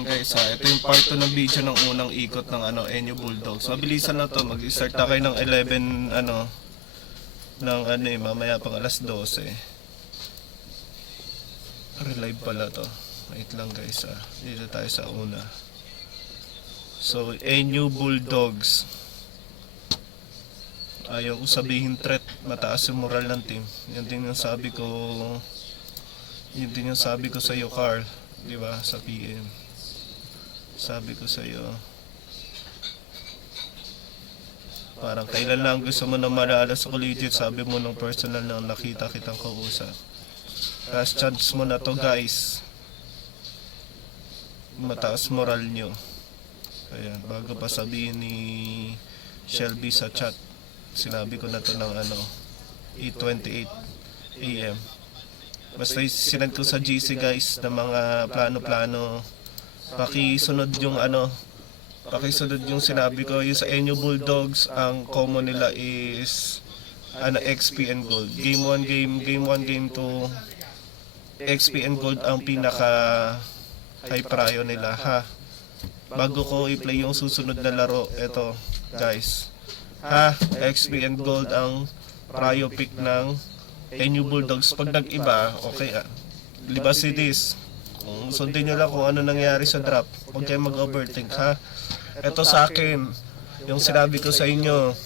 lang guys ha. Ito yung part 2 ng video ng unang ikot ng NU Bulldogs. Mabilisan na to. Mag-start na kayo ng 11 mamaya pang alas 12. Relive pala to. Wait lang guys ha. Dito tayo sa una. So NU Bulldogs. Ayaw ko sabihin threat. Mataas yung moral ng team. Yan din yung sabi ko. Yun din yung sabi ko sa iyo Carl. Diba sa PM. Sabi ko sa iyo. Parang kailan lang gusto mo na malala sa collegiate. Sabi mo ng personal na nakita kitang kausap. Last chance mo na to guys. Mataas moral nyo. Ayan, bago pa sabihin ni Shelby sa chat, sinabi ko na to ng 8:28 AM. Basta sinend ko sa GC guys ng mga plano-plano. Pakisunod yung pakisunod yung sinabi ko. Yung sa NU Bulldogs, ang common nila is XP and Gold. Game 1, game 1, game 2. XP and Gold ang pinaka high prio nila ha. Bago ko i-play yung susunod na laro, eto guys. Ha, XP and Gold ang prio pick ng NU Bulldogs. Pag nag-iba, okay libas this. Kung sundin nyo lang kung ano nangyari sa drop, huwag kayo mag-overthink ha. Ito sa akin, yung sinabi ko sa inyo,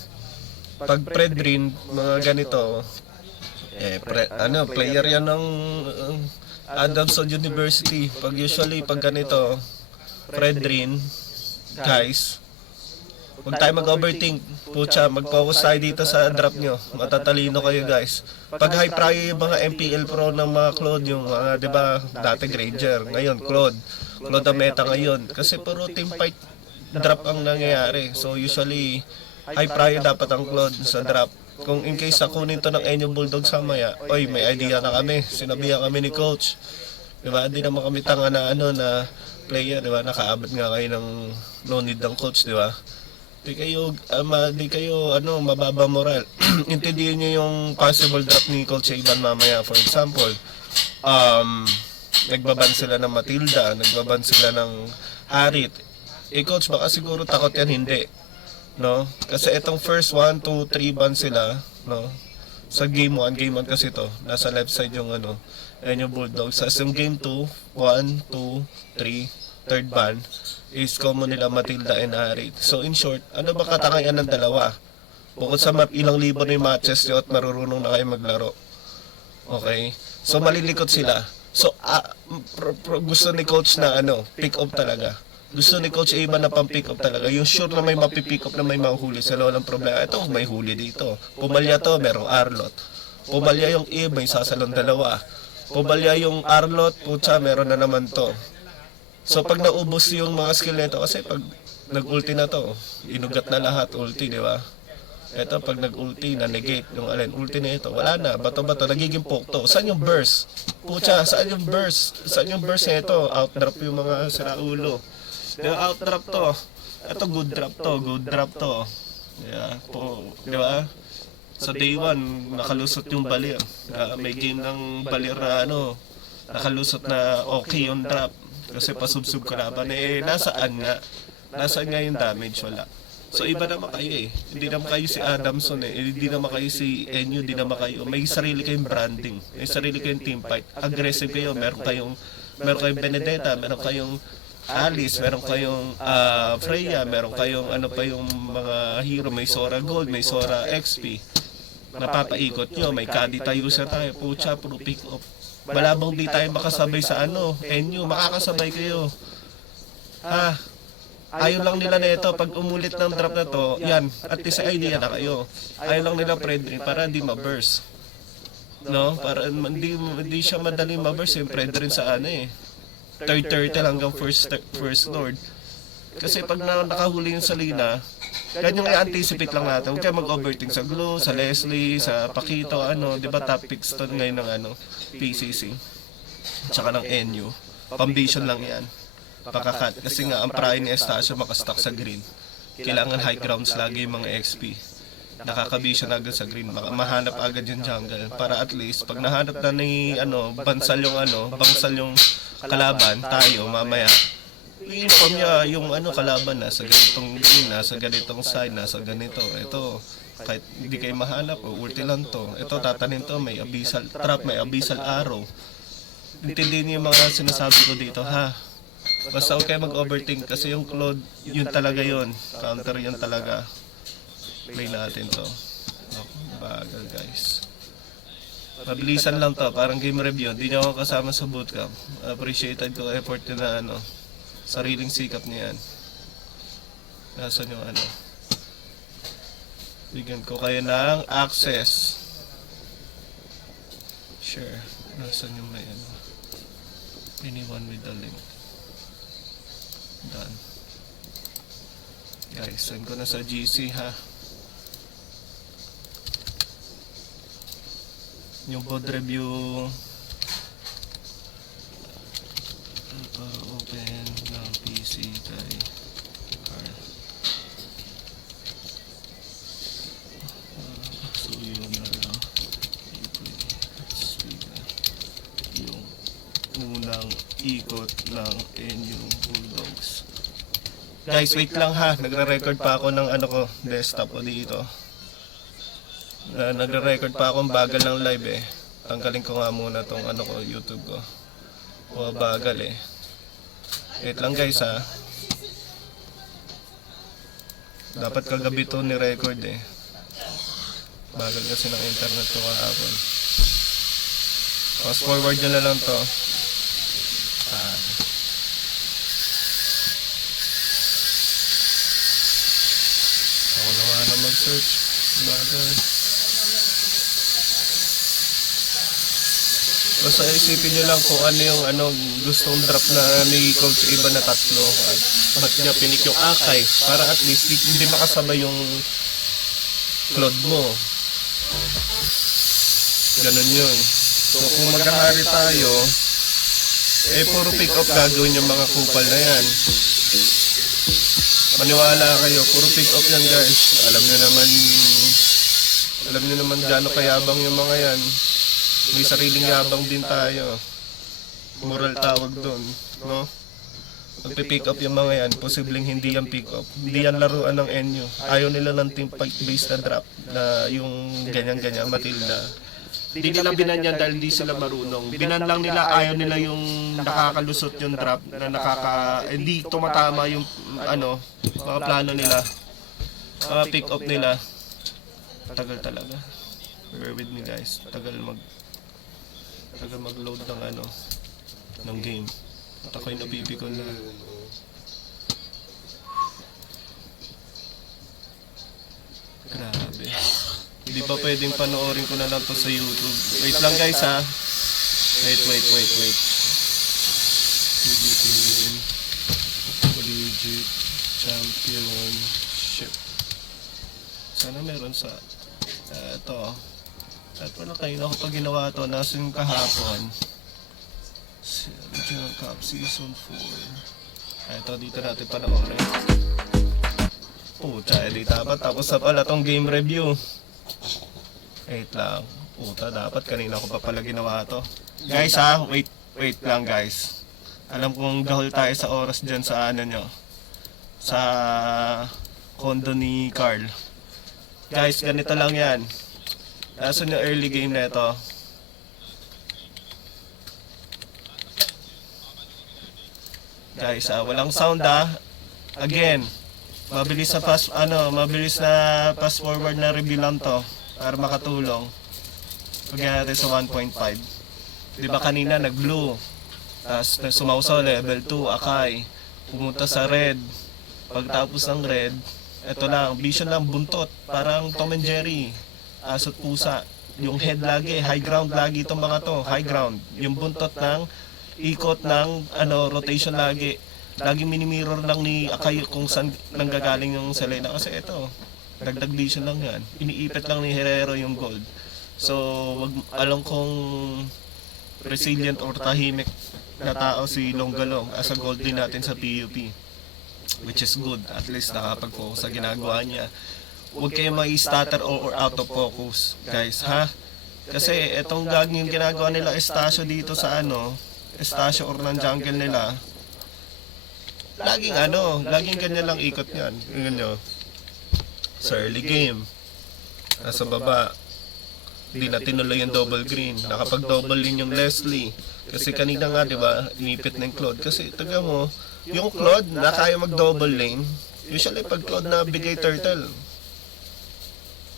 pag Predrin, mga ganito, player yan ng Adamson University. Pag ganito, Predrin, guys, huwag tayo mag-overthink. Pucha, mag-focus tayo dito sa drop nyo. Matatalino kayo guys. Pag high prio yung mga MPL Pro ng mga Claude, yung mga, diba, dati Granger, ngayon Claude ang meta ngayon. Kasi puro team fight drop ang nangyayari. So usually, high prio dapat ang Claude sa drop. Kung in case kunin to ng NU Bulldogs samaya, oy, may idea na kami. Sinabihan kami ni coach. Diba, hindi naman kami tanga na na player, diba, nakaabot nga kayo ng no need ng coach, diba. Di kayo mababa moral. Intindihin niyo yung possible drop ni Coach Ivan mamaya. For example, nagbaban sila ng Matilda, nagbaban sila ng Harit. Coach, baka siguro takot yan, hindi. No? Kasi itong first 1, 2, 3 ban sila, no? Sa game 1 kasi to, nasa left side yung NU Bulldogs. Sa game 2, 1, 2, 3, third ban is common nila Matilda and Harit. So in short, ano ba katangayan ng dalawa? Bukod sa ilang libo na yung matches nyo at marurunong na kayo maglaro. Okay? So malilikot sila. So gusto ni coach na pick up talaga. Gusto ni Coach Ivan na pang-pick up talaga. Yung sure na may mapipick up na may mahuhuli. Sa walang problema. Ito, may huli dito. Pumalya to, merong Arlot. Pumalya yung may sasalong dalawa. Pumalya yung Arlot, putya, meron na naman to. So pag naubos yung mga skill nito, kasi pag nag-ulti na to, inugat na lahat, ulti, di ba? Ito, pag nag-ulti, na-negate yung ulti na ito, wala na, bato-bato, nagiging poke to. Saan yung burst? Putya, saan yung burst? Saan yung burst nito? Outdrop yung mga siraulo. Yung outdrop to. Ito, good drop to. Yeah, di ba? Sa day 1, nakalusot yung balir. May game ng balir na nakalusot na okay yung drop. Kasi pasubsub ka laban. Nasaan nga yung damage? Wala. So iba naman kayo Hindi naman kayo si Adamson Hindi naman kayo si NU, hindi naman kayo. May sarili kayong branding. May sarili kayong team fight. Aggressive kayo. Meron kayong Benedetta, meron kayong Alice, meron kayong Freya, meron kayong pa yung mga hero. May Sora Gold, may Sora XP. Napapaikot nyo. May Kadi tayo sa tayo. Pucha, puro pick up. Malabang di tayo makasabay sa NU, makakasabay kayo. Ayaw lang nila nito pag umulit ng drop na to, yan, at least idea na kayo. Ayaw lang nila Predrin para hindi ma-burst. No? Para hindi siya madali ma-burst yung Predrin sa third 30 hanggang first Lord. Kasi pag nakahuli yung Salina, yan yung i-anticipate lang natin. Huwag kayo mag-overthink sa Glue, sa Leslie, sa Paquito, di ba top picks to ngayon ng PCC. Tsaka ng NU. Pambition lang yan. Pakakat. Kasi nga, ang pry ni Estacio makastock sa green. Kailangan high grounds lagi yung mga XP. Nakakabisyon agad sa green. Mahanap agad yung jungle. Para at least, pag nahanap na ni bansal yung kalaban, tayo mamaya i-inform niya yung kalaban, nasa ganitong game, nasa ganitong side, nasa ganito. Ito, kahit hindi kayo mahanap, ulti lang to. Ito, tatanin to, may abyssal trap, may abyssal arrow. Intindihin niyo yung mga sinasabi ko dito, ha? Basta huwag kayo mag-overthink kasi yung Claude, yun talaga yun. Counter yun talaga. Play natin to. Bagal guys. Mabilisan lang to, parang game review. Hindi niyo ako kasama sa bootcamp. Appreciated ko effort nyo na sariling sikap niya yan. Nasaan yung bigyan ko kayo ng access. Sure. Nasaan yung may anyone with the link. Done. Guys, send ko na sa GC ha. Yung board review open ng PC kay Carl. So yun na lang yung unang ikot ng NU Bulldogs. Guys, wait lang ha. Nagre-record pa ako ng desktop ko dito. Nagre-record pa akong bagal ng live eh. Tanggalin ko nga muna tong YouTube ko. Bagal eh. Wait lang guys ha. Dapat kagabi to ni-record eh. Bagal kasi ng internet ko kahapon. Fast forward nyo na lang to. Ako na mag-search. Bagal. Basta isipin nyo lang kung ano yung gustong drop na ni Coach Iba na tatlo at ba't niya pinik yung Akay para at least hindi makasabay yung Claude mo. Ganun yun. So kung maghahari tayo, puro pick up gagawin yung mga kupal na yan. Maniwala kayo, puro pick up yan guys. Alam nyo naman gaano kayabang yung mga yan. May sariling yabang din tayo. Moral tawag doon, no? Pag-pick up yung mga yan, posibleng hindi yan pick up. Hindi yan laruan ng NU. Ayaw nila ng team fight based na drop na yung ganyan-ganyan, Matilda. Hindi nila binanyan dahil hindi sila marunong. Binan lang nila, ayaw nila yung nakakalusot yung drop na hindi tumatama yung mga plano nila. Mga pick up nila. Tagal talaga. Bear with me guys. Tagal mag-load ng game. At ako'y napipikon na. Grabe. Hindi ba pwedeng panoorin ko na lang to sa YouTube? Wait lang guys ha. Wait. Collegiate Championship. Sana meron sa ito. At wala kayo na kapag ginawa ito, nasa yung kahapon. Regional Cup Season 4. Ito, dito natin panoorin. Pucha, di dapat tapos na pala tong game review. Wait lang. Puta, dapat kanina ko pa pala ginawa ito. Guys ha, wait lang guys. Alam kong gahol tayo sa oras dyan sa nyo. Sa condo ni Carl. Guys, ganito lang yan. Nasa yung early game na ito. Guys, walang sound Again, mabilis na fast forward na review lang to para makatulong. Pagyan natin sa 1.5. Di ba kanina nag-blue, tapos sumausaw level 2, Akay, pumunta sa red. Pagtapos ng red, eto lang, vision lang, buntot, parang Tom and Jerry. Aso't pusa. Yung head lagi, high ground lagi itong mga to, high ground. Yung buntot ng ikot ng rotation lagi. Lagi mini-mirror lang ni Akay kung saan nanggagaling yung Selena. Kasi ito, dagdag vision lang yan. Iniipit lang ni Herrero yung gold. So, wag alam kong resilient or tahimik na tao si Longgalong as a gold din natin sa PUP. Which is good. At least nakapag-focus sa ginagawa niya. Huwag kayo mag-stutter or out of focus, guys, ha? Kasi itong gagawin yung ginagawa nila estasyo dito sa estasyo or ng jungle nila, laging ganyan lang ikot niyan. Tingnan nyo, sa early game, nasa baba, hindi na tinuloy yung double green. Nakapag-double din yung Leslie. Kasi kanina nga, di ba, inipit na yung Claude. Kasi, taga mo, yung Claude na kaya mag-double lane, usually pag Claude na bigay turtle,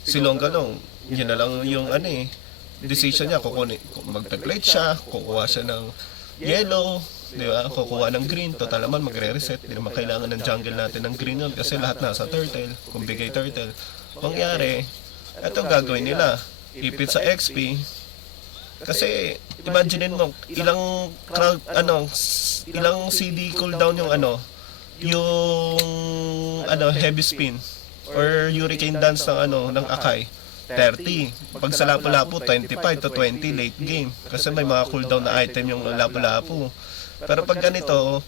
si Longgalong, yun na lang yung decision niya, magpe-plate siya, kukuha siya ng yellow, di ba, kukuha ng green, total naman magre-reset, hindi naman kailangan ng jungle natin ng green yun, kasi lahat nasa turtle, kung bigay turtle. Mangyari, ito gagawin nila, ipit sa XP, kasi imagine mo, ilang CD cooldown yung heavy spin, or hurricane dance ng Akai. 30. Pag sa Lapu-Lapu, 25 to 20 late game. Kasi may mga cooldown na item yung Lapu-Lapu. Pero pag ganito,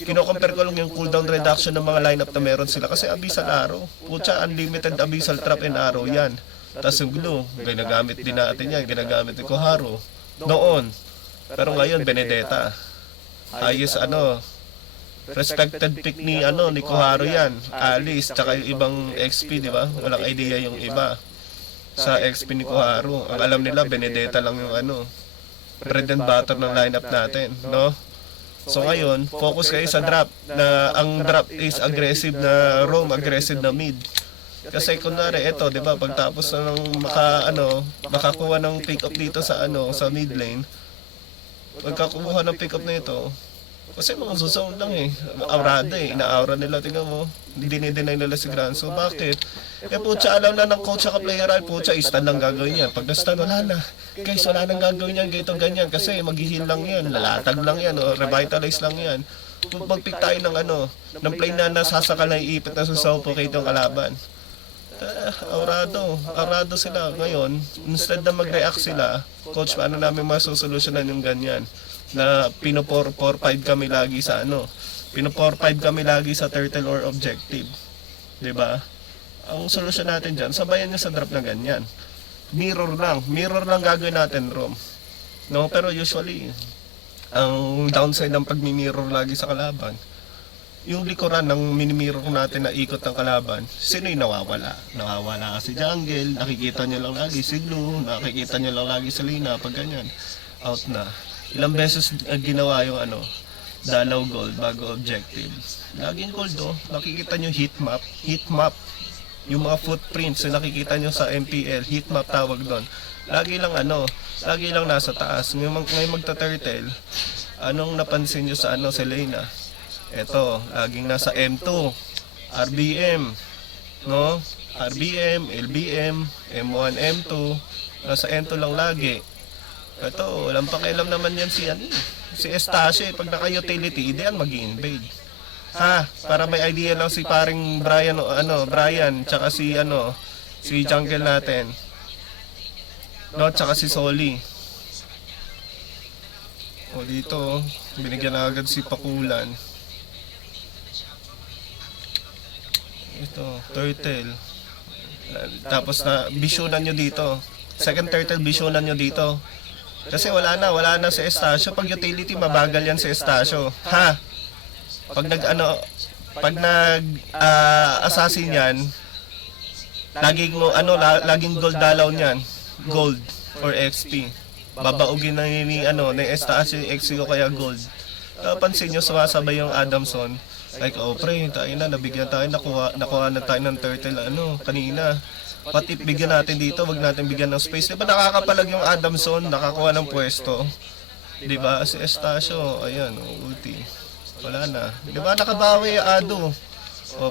kino-compare ko lang yung cooldown reduction ng mga lineup na meron sila. Kasi Abyssal Arrow. Pucha, unlimited Abyssal Trap and Arrow yan. Tapos yung glue, ginagamit din natin yan. Ginagamit ni Koharu. Noon. Pero ngayon, Benedetta. Highest respected pick ni Koharu yan. Alice, tsaka yung ibang XP, di ba? Walang idea yung iba sa XP ni Koharu. Ang alam nila, Benedetta lang yung bread and butter ng lineup natin, no? So ngayon, focus kayo sa drop, na ang drop is aggressive na roam, aggressive na mid. Kasi kunwari, ito, di ba, pagtapos na ng makakuha ng pick up dito sa mid lane, pagkakuha ng pick up na ito, kasi mga susound lang aurada ina-aura nila, tingnan mo, dinideny nila si Granzo. Bakit? Pucha, alam na ng coach at player, pucha, stun lang gagawin yan. Pag na-stun, wala na. Guys, wala nang gagawin yan, ganyan, kasi mag-heal lang yan, lalatag lang yan, o revitalize lang yan. Kung mag-pick tayo ng plane na nasasakal na iipit na susuffocate yung kalaban. Aurado sila. Ngayon, instead na mag-react sila, coach, paano namin masusolusyonan yung ganyan? Na pino 4-5 kami lagi sa pino 4-5 kami lagi sa turtle or objective, 'di ba? Ang solusyon natin diyan, sabayan niyo sa drop na ganyan. Mirror lang gagawin natin, Rom. No, pero usually ang downside ng pagmi-mirror lagi sa kalaban, yung likuran ng mini-mirror natin na ikot ng kalaban, sino yung nawawala? Nawawala kasi jungle, nakikita niyo lang lagi si Blue, nakikita niyo lang lagi si Lina, pag ganyan, out na. Ilang beses ginawa yung Dalaw Gold bago objective. Laging gold nakikita nyo heat map. Yung mga footprints na nakikita nyo sa MPL, heat map tawag doon. Lagi lang nasa taas. Ngayon magta-turtle, anong napansin nyo sa Selena? Ito, laging nasa M2, RBM, no? RBM, LBM, M1, M2, nasa M2 lang lagi. Ito, walang pakialam naman yan si Estacio. Pag naka-utility, hindi yan mag-invade. Para may idea lang si paring Brian, tsaka si jungle natin. No, tsaka si Soli. O dito, binigyan na agad si Pakulan. Ito, turtle. Tapos na, bisyonan nyo dito. Second turtle, bisyonan nyo dito. Kasi wala na si Estacio. Pag utility, mabagal yan si Estacio. Pag assassin yan, laging gold dalaw niyan. Gold or XP. Babaugin na ni Estacio yung XP ko kaya gold. Pansin nyo, sumasabay yung Adamson. Like, pre, tayo na, nabigyan tayo, nakuha na tayo ng turtle, kanina. Pati bigyan natin dito, wag natin bigyan ng space. Diba nakakapalag yung Adamson, nakakuha ng pwesto. Diba, si Estacio, ayan, ulti. Wala na. Diba, nakabawi yung Ado.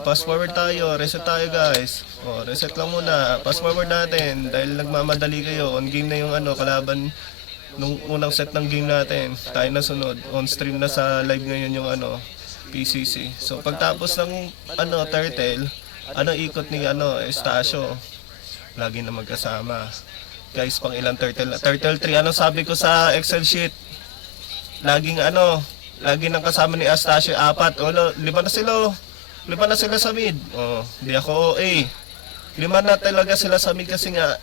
Pass forward tayo, reset tayo guys. Reset lang muna, pass forward natin. Dahil nagmamadali kayo, on game na yung kalaban. Nung unang set ng game natin, tayo na sunod. On stream na sa live ngayon yung PCC. So pagtapos ng turtle, ikot ni Estacio. Lagi na magkasama. Guys, pang ilang turtle? Turtle 3, sabi ko sa Excel sheet? Lagi nang kasama ni Estacio, 4. 5 na sila. 5 na sila sa mid. Di ako OA. 5 na talaga sila sa mid kasi nga,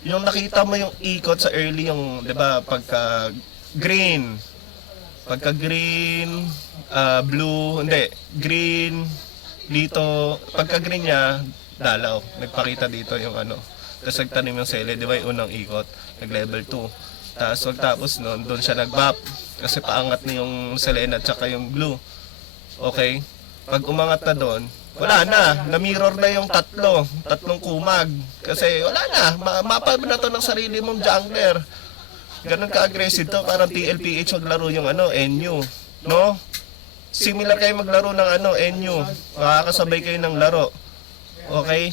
yung nakita mo yung ikot sa early, yung, di ba, pagka green, Pagka green, blue, hindi, green, dito, pagka green niya, dalaw. Nagpakita dito yung ano. Tapos nagtanim yung sele, di ba yung unang ikot, nag level 2. Tapos pagtapos nun, doon siya nag-bap. Kasi paangat na yung selena at saka yung blue. Okay? Pag umangat na doon, wala na. Na-mirror na yung tatlong kumag. Kasi wala na. Mapa na to ng sarili mong jungler. Ganun ka-aggressive to. Parang TLPH maglaro yung ano, NU. No? Similar kayo maglaro ng ano, NU. Makakasabay kayo ng laro. Okay?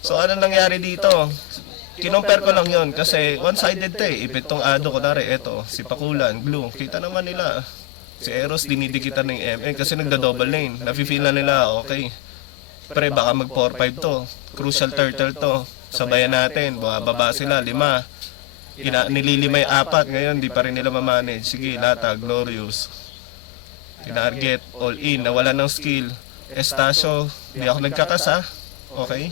So ano nangyari dito? Kinompare ko lang yon kasi one-sided to eh. Ipit tong Ado, kunwari, eto, si Pakulan, Blue. Kita naman nila. Si Eros, dinidikitan ng MN kasi nagda-double lane. Nafe-feel na nila, okay. Pre, baka mag 4-5 to. Crucial turtle to. Sabayan natin, baba sila, 5. Nililimay 4, ngayon di pa rin nila mamanage. Sige, Lata, Glorious. Tinarget, all in, nawala ng skill. Estacio, di ako nagkakasa. Okay.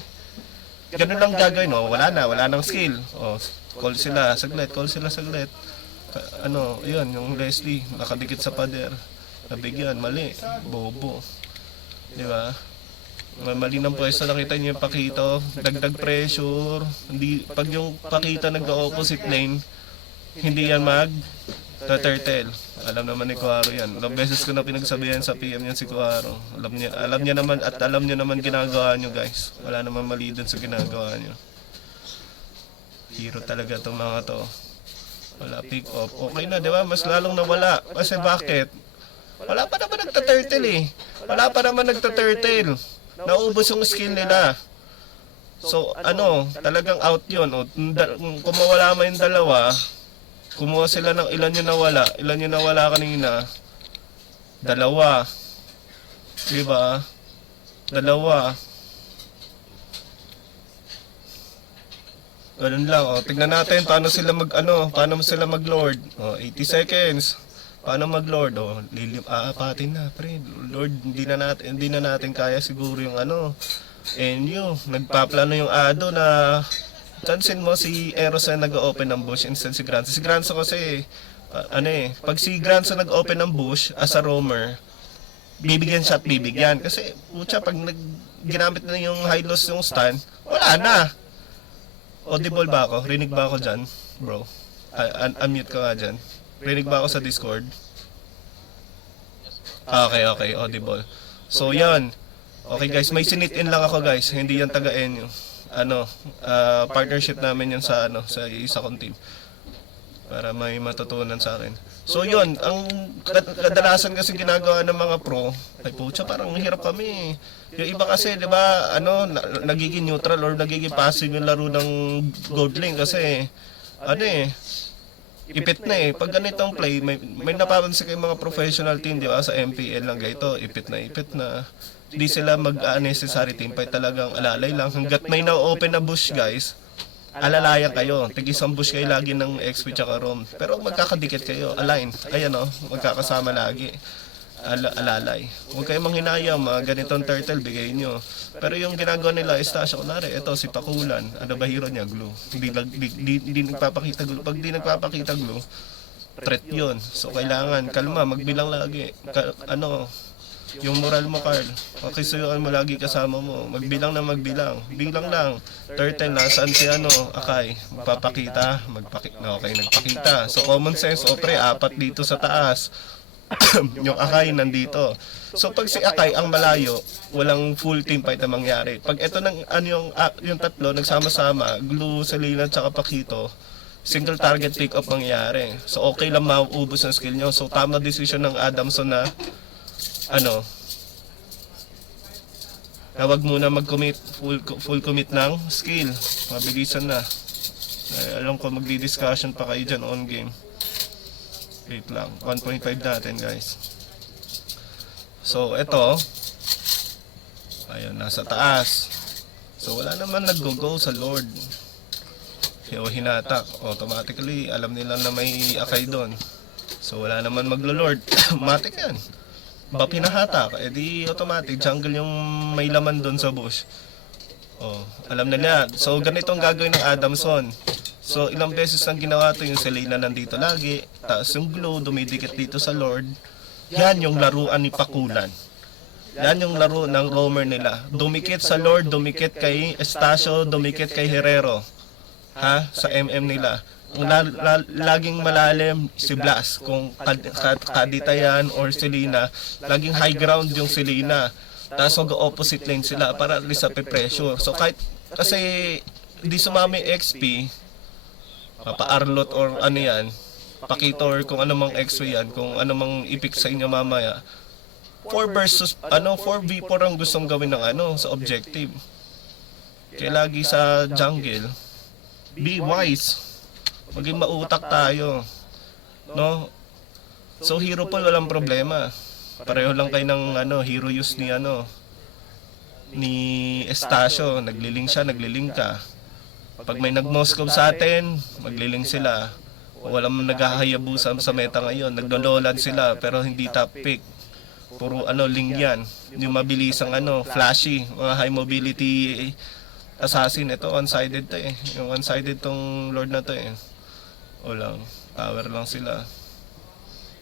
Ganun lang gagawin, no? Wala nang skill. Oh, call sila saglit. Ano, yun, yung Leslie, nakadikit sa pader. Nabigyan, mali, bobo. Di ba? Mali ng pwesto, nakita niyo yung Pakito, dagdag pressure. Hindi, pag yung Pakito nag-opposite lane, hindi yan turtle. Alam naman ni Kuwaro yan. Ilang beses ko na pinagsabihan sa PM niyan si Kuwaro. Alam niya naman at alam niyo naman ginagawa niyo, guys. Wala naman mali dun sa ginagawa niyo. Hero talaga itong mga to. Wala pick up. Okay na, di ba? Mas lalong nawala. Kasi bakit? Wala pa naman nagta-turtle eh. Naubos yung skill nila. So, ano, talagang out yun. O, kung mawala man yung dalawa, kumuha sila ng ilan yung nawala. Ilan yung nawala kanina? 2. Diba? 2. Ganun lang. O, tignan natin paano sila mag-lord. O, 80 seconds. Paano mag-lord? O, aapatin na, pre. Lord, hindi na natin kaya siguro yung ano. NU, nagpaplano yung Ado na chansin mo si Eros na nag-open ng bush instead si Granzo. Si Granzo kasi, pag si Granzo nag-open ng bush as a roamer, bibigyan. Kasi, pag ginamit na yung high loss yung stun, wala na. Audible ba ako? Rinig ba ako dyan, bro? Unmute ka nga dyan. Rinig ba ako sa Discord? Okay, audible. So, yan. Okay guys, may sinit-in lang ako guys, hindi yan taga-NU. Partnership namin yan sa isa kong team para may matutunan sa akin. So yun, ang kadalasan kasi ginagawa ng mga pro, ay pucha, parang hirap kami. Yung iba kasi, di ba, nagiging neutral or nagiging passive yung laro ng gold lane kasi, ipit na eh. Pag ganitong play, may napapansin kayong mga professional team, di ba, sa MPL lang ganito, ipit na. Hindi sila mag-unnecessary team fight, talagang alalay lang. Hanggat may na-open na bush guys, alalayan kayo. Tig-isang bush kayo lagi ng XP tsaka ROM. Pero magkakadikit kayo, align. Ayan magkakasama lagi. Alalay. Huwag kayong manghinayang, mga ganitong turtle, bigay nyo. Pero yung ginagawa nila, Estacio, kunwari, ito si Pakulan. Ano ba hero niya? Glue. Hindi nagpapakita glue. Pag di nagpapakita glue, threat yun. So kailangan, kalma, magbilang lagi. Yung moral mo, Carl. Pakisuyuan mo lagi kasama mo. Magbilang. Bilang lang. Turtle, nasaan si Akay? Magpapakita. Okay, nagpakita. So, common sense, pre, 4 dito sa taas. Yung Akay nandito. So, pag si Akay ang malayo, walang full team fight na mangyari. Pag ito yung tatlo, nagsama-sama, Glue, Selena, tsaka Pakito, single target pick up mangyari. So, okay lang mauubos ang skill nyo. So, tama decision ng Adamson na na wag muna mag-commit, full commit ng skill. Mabilisan na. Alam ko magdi-discussion pa kayo dyan on game. Wait lang, 1.5 natin guys. So, ito. Ayun, nasa taas. So, wala naman nag-go sa Lord. Hinatak. Automatically, alam nila na may Akay doon. So, wala naman maglo-Lord. Matik yan. Pinahatak, edi automatic jungle yung may laman doon sa bush. Alam nila. So ganito ang gagawin ng Adamson. So ilang beses nang ginawa to, yung Selena nandito lagi, tapos yung Glow dumidikit dito sa Lord. Yan yung laruan ni Pakulan. Yan yung laro ng roamer nila. Dumikit sa Lord, dumikit kay Estacio, dumikit kay Herrero. Ha? Sa MM nila. Ang laging malalim si Blas. Kung Kadita yan or Selena, laging high ground yung Selena. Tapos mag-opposite lane sila para at least sa pressure. So kahit, kasi hindi sumami XP, Papa-Arlot or ano yan, Pakito or kung ano mang XP yan, kung ano mang ipik sa inyo mamaya, 4 versus, 4v4 ang gustong gawin ng sa objective. Kaya lagi sa jungle, be wise. Maging mautak tayo. No? So hero pool walang problema. Pareho lang kayo ng hero use ni Estacio, nagliling siya, nagliling ka. Pag may nag-Moscow sa atin, magliling sila. Walang naghahayabusan sa meta ngayon. Nagdololan sila pero hindi top pick. Puro ling yan. Yung mabilisang flashy, mga high mobility assassin. Ito one-sided to eh. Yung one-sided tong Lord na to eh. O lang, tower lang sila.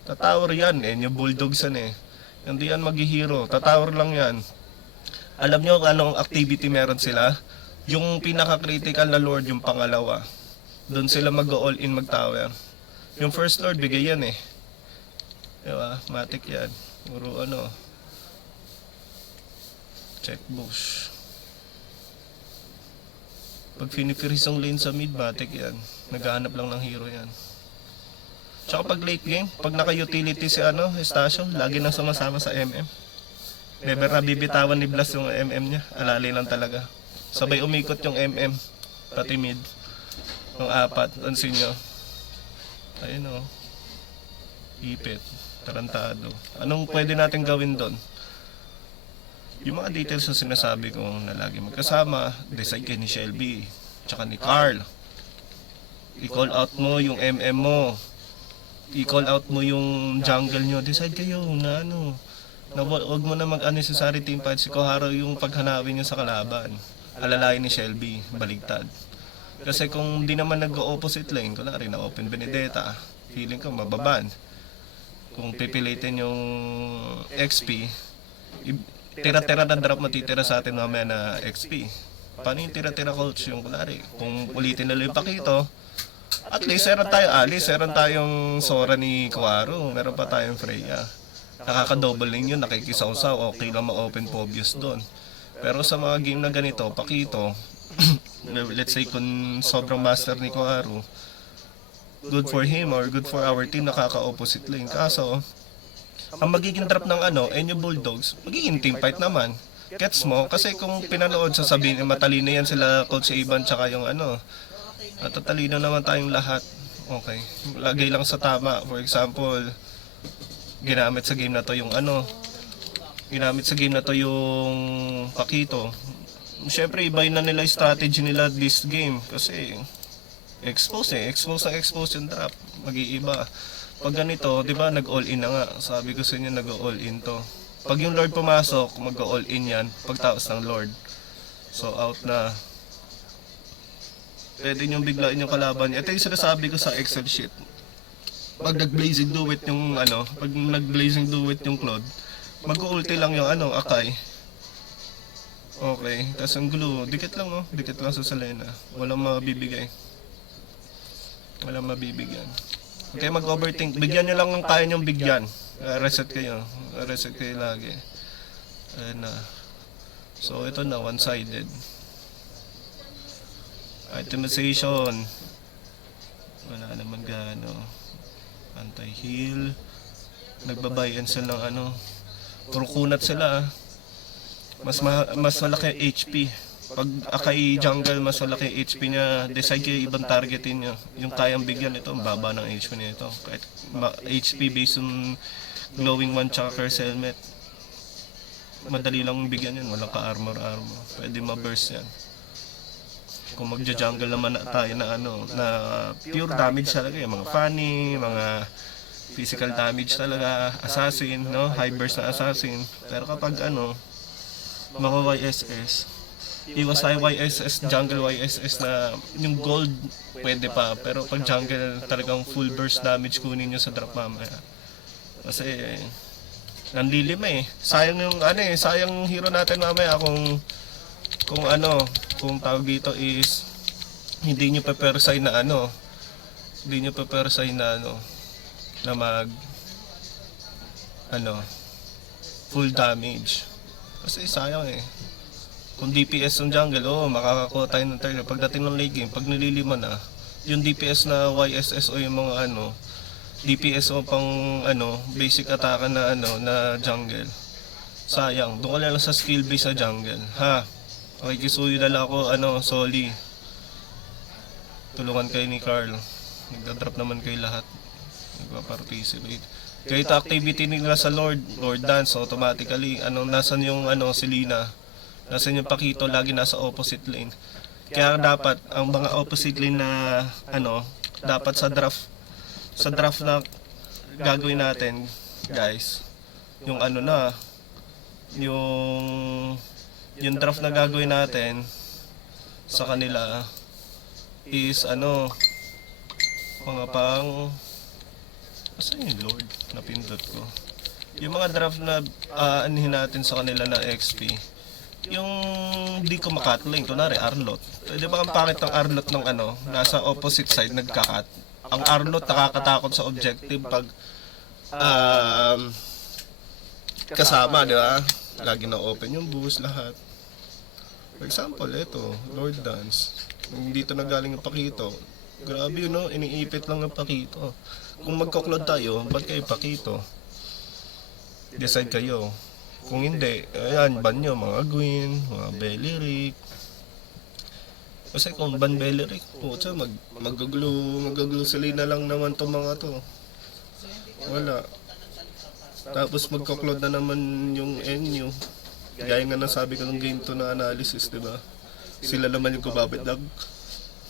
Tatower yan eh, yung bulldogs yan eh. Hindi yan maghihiro, tatower lang yan. Alam nyo anong activity meron sila? Yung pinaka-critical na Lord, yung pangalawa. Doon sila mag-all in mag-tower. Yung first Lord, bigay yan eh. Diba? Matic yan. Puro check bush. Pag finifiris ang lane sa mid, matic yan. Naghahanap lang ng hero yan. Tsaka pag late game, pag naka-utility si Estacio, lagi nang sumasama sa MM. Never na bibitawan ni Blas yung MM niya. Alalay lang talaga. Sabay umikot yung MM, pati mid. Yung apat, pansin nyo. Ayun ipit, tarantado. Anong pwede natin gawin doon? Yung mga details na sinasabi ko na lagi magkasama, decide kay ni Shelby, tsaka ni Carl. I-call out mo yung MM mo. I-call out mo yung jungle nyo. Decide kayo na na wag mo na mag-unnecessary team fight. Si Koharo yung paghanapin nyo sa kalaban. Alalayan ni Shelby, baligtad. Kasi kung di naman nag-opposite lane, kunwari na open Benedetta, feeling ko mababan. Kung pipilitin yung XP, tira-tira na drop matitira sa atin mamaya na XP. Paano yung tira-tira coach yung kunwari? Kung ulitin na yung Pakito, at least meron tayong Sora ni Kuwaro, meron pa tayong Freya. Nakaka-double lane yun, nakikisaw-saw, okay lang ma-open Pobius doon. Pero sa mga game na ganito, Pakito, let's say kung sobrang master ni Kuwaro, good for him or good for our team, nakaka-opposite lane. Kaso, ang magiging drop ng Enyo Bulldogs, magiging team fight naman. Gets mo? Kasi kung pinanood, sasabihin, matalino yan sila Coach Ivan tsaka yung tatalino naman tayong lahat. Okay. Lagay lang sa tama. For example, ginamit sa game na to yung Pakito. Siyempre, ibahin na nila yung strategy nila this game. Kasi, expose yung trap. Mag-iiba. Pag ganito, di ba, nag-all in na nga. Sabi ko sa inyo, nag-all in to. Pag yung Lord pumasok, mag-all in yan. Pagtaos ng Lord. So, out na. Pwede nyo biglain yung kalaban niya. Ito yung sinasabi ko sa Excel sheet. Pag nag-blazing duet yung yung Claude, mag-ulti lang yung Akai. Okay, tapos ang glue, dikit lang dikit lang sa Selena. Walang mabibigay. Okay, mag-overthink. Bigyan nyo lang ng kaya nyong bigyan. Reset kayo lagi. Ayan na. So ito na, one-sided. Itemization. Wala naman anti-heal. Nagbabuy and sell ng puro kunat sila. Mas malaki HP. Pag Akai jungle, mas malaki HP niya. Decide kayo ibang targetin niyo. Yung kayang bigyan ito, ang baba ng HP niya ito. Kahit HP based on glowing one tsaka curse helmet. Madali lang bigyan yan, walang ka-armor. Pwede ma-burst yan. Kung magja-jungle naman tayo na pure damage talaga yung mga funny, mga physical damage talaga, assassin, high burst na assassin. Pero kapag mga YSS, iwas tayo YSS, jungle YSS na yung gold pwede pa, pero pag jungle talagang full burst damage kunin nyo sa drop mamaya. Kasi nanlilima eh. Sayang yung sayang hero natin mamaya kung tawag dito is hindi nyo pe-persay na hindi nyo pe-persay na na mag full damage. Kasi sayang eh. Kung DPS ng jungle, makakakuha tayo ng turn. Pagdating ng late game, pag nililima na, yung DPS na YSS o yung mga DPS o pang basic attack na na jungle. Sayang, doon ka lang sa skill base sa jungle. Ha? Okay, kisuyo na lang ako, Soli. Tulungan kayo ni Carl. Nagda-drop naman kayo lahat. Nagpa-participate. Kahit activity nila sa Lord Dance, automatically, nasan yung si Lina? Nasan yung Pakito, lagi nasa opposite lane. Kaya dapat, ang mga opposite lane na, dapat sa draft na gagawin natin, guys, yung yung draft na gagawin natin sa kanila is mga pang asan yung Lord napindot ko, yung mga draft na anihin natin sa kanila na XP, yung di ko makatling, kunwari Arlot. Di ba ang pangit ng Arlot ng nasa opposite side nagkakat. Ang Arlot nakakatakot sa objective pag kasama, di ba? Lagi na open yung boost lahat. For example, ito, Lord Dance. Dito na galing yung Pakito. Grabe yun, iniipit lang ng Pakito. Kung magkoklod tayo, ba't kayo Pakito? Decide kayo. Kung hindi, ayan, ban nyo, mga Gwyn, mga Beleric. Kasi kung ban Beleric, pucha, magaglo sila na lang naman to mga to. Wala. Tapos magkoklod na naman yung NU. Gaya nga nasabi ko ng game to na analysis, di ba? Sila naman yung kubabidag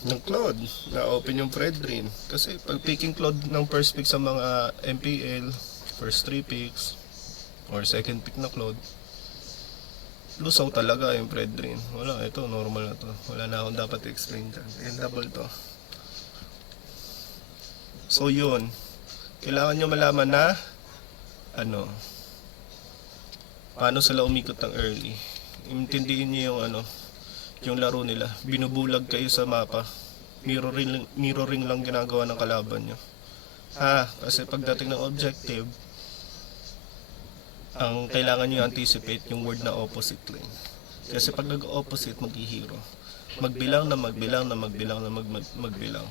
ng Claude, na open yung Fred Drain. Kasi pag picking Claude ng first pick sa mga MPL, first 3 picks, or second pick na Claude, lusaw talaga yung Fred Drain. Wala, ito, normal na to. Wala na akong dapat i-explain dyan. Endable to. So yun, kailangan nyo malaman na paano sila umikot ng early. Intindihin nyo yung laro nila. Binubulag kayo sa mapa. Mirroring lang ginagawa ng kalaban nyo. Kasi pagdating ng objective, ang kailangan nyo anticipate yung word na opposite lane. Kasi pag nag-opposite, mag-hero. Magbilang na magbilang na magbilang na magbilang.